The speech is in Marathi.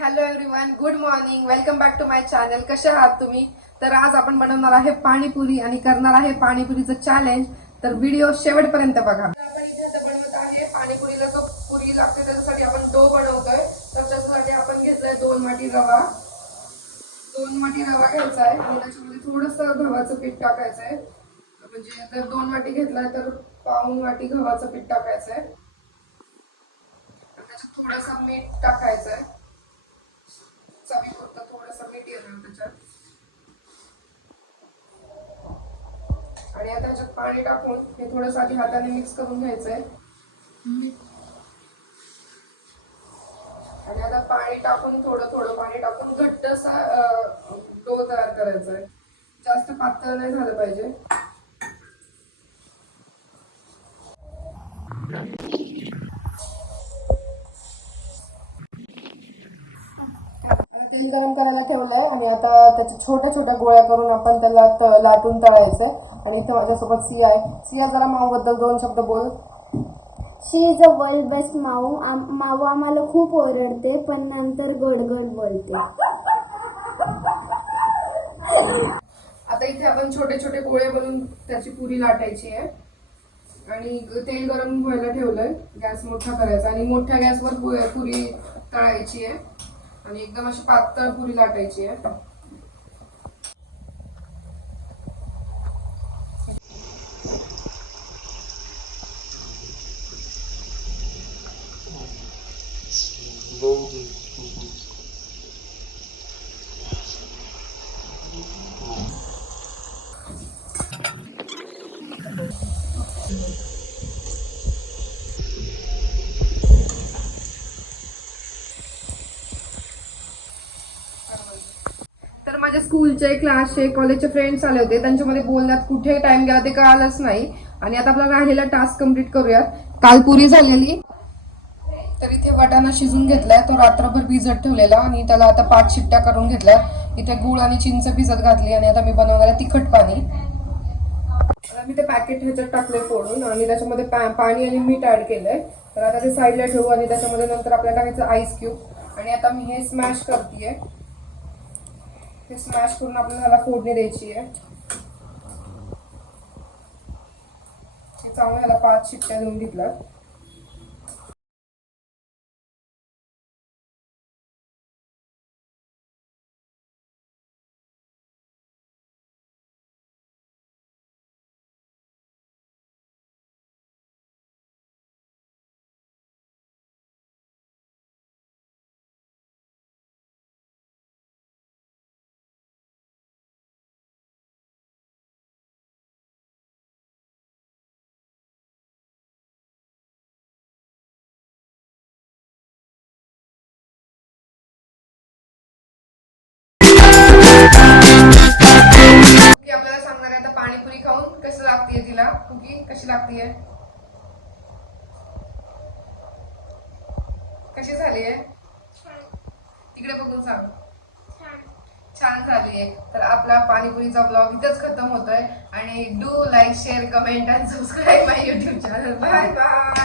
Hello everyone, good morning, welcome back to my channel. कसे आहात तुम्ही? तर आज आपण बनवणार आहे पाणीपुरी आणि करणार आहे पाणीपुरीचं चॅलेंज. तर व्हिडिओ शेवटपर्यंत बघा. आपण इथे आता बनवत आहे पाणीपुरीला जो पुरी लागते त्याच्यासाठी आपण डो बनवतोय. तर त्याच्यासाठी आपण घेतलाय 2 वाटी रवा. 2 वाटी रवा घ्यायचा आहे आणि त्याच्यामध्ये थोडंसं गव्हाचं पीठ टाकायचं आहे. म्हणजे जर 2 वाटी घेतलाय तर पाऊण वाटी गव्हाचं पीठ टाकायचं आहे. त्याच्यात थोडंसं मीठ टाकायचं आहे. चवीपुरतं थोडंसं मीठ येणार त्याच्यात. आणि आता त्याच्यात पाणी टाकून हे थोडंसं आधी हाताने मिक्स करून घ्यायचंय. आणि आता पाणी टाकून थोडं थोडं पाणी टाकून घट्टसा डो तयार करायचा आहे. जास्त पातळ नाही झालं पाहिजे. तेल गरम करायला ठेवलंय आणि आता त्याच्या छोट्या छोट्या गोळ्या करून आपण त्याला लाटून तळायचंय. आणि इथं माझ्यासोबत सिया आहे. सिया, जरा माऊ बद्दल 2 शब्द बोल. शी इज अ वर्ल्ड बेस्ट माऊ. माऊ आम्हाला खूप ओरडते पण नंतर गोड गोड बोलते. आता इथे आपण छोटे छोटे गोळे बनवून त्याची पुरी लाटायची आहे. आणि तेल गरम व्हायला ठेवलंय. गॅस मोठा करायचा आणि मोठ्या गॅसवर पुरी तळायची आहे. आणि एकदम अशी पातळ पुरी लाटायची आहे. तर माझ्या स्कूलचे, क्लासचे, कॉलेजचे फ्रेंड्स आले होते. त्यांच्यामध्ये बोलण्यात कुठे टाइम गेला ते कळालंच नाही. आणि आता आपला राहिलेला टास्क कंप्लीट करूयात. काल पुरी झालेली. तर इथे वाटाणा शिजून घेतलाय. तो रात्रभर भिजत ठेवलेला आणि त्याला आता 5 शिट्ट्या करून घेतल्या. इथे गूळ आणि चिंच भिजत घातली आणि आता मी बनवणार आहे तिखट पाणी. आता मी ते पॅकेट ह्याच्यात टाकलंय फोडून आणि त्याच्यामध्ये पाणी आणि मीठ ऍड केलंय. तर आता ते साईडला ठेवू आणि त्याच्यामध्ये नंतर आपल्याला टाकायचं आईस क्यूब. आणि आता मी हे स्मॅश करतेय. हे स्मॅश करून आपल्याला ह्याला फोडणी द्यायची आहे. चांगलं ह्याला 5 शिट्ट्या देऊन घेतल्या. आपल्याला सांगणार आहे आता पाणीपुरी खाऊन कसं लागतेय तिला. कुकी कशी लागतेय, कशी झालीये तिकडे बघून सांग. छान झालीये. तर आपला पाणीपुरीचा ब्लॉग इथेच खतम होतोय. आणि do like, share, comment and subscribe my YouTube channel. Bye bye.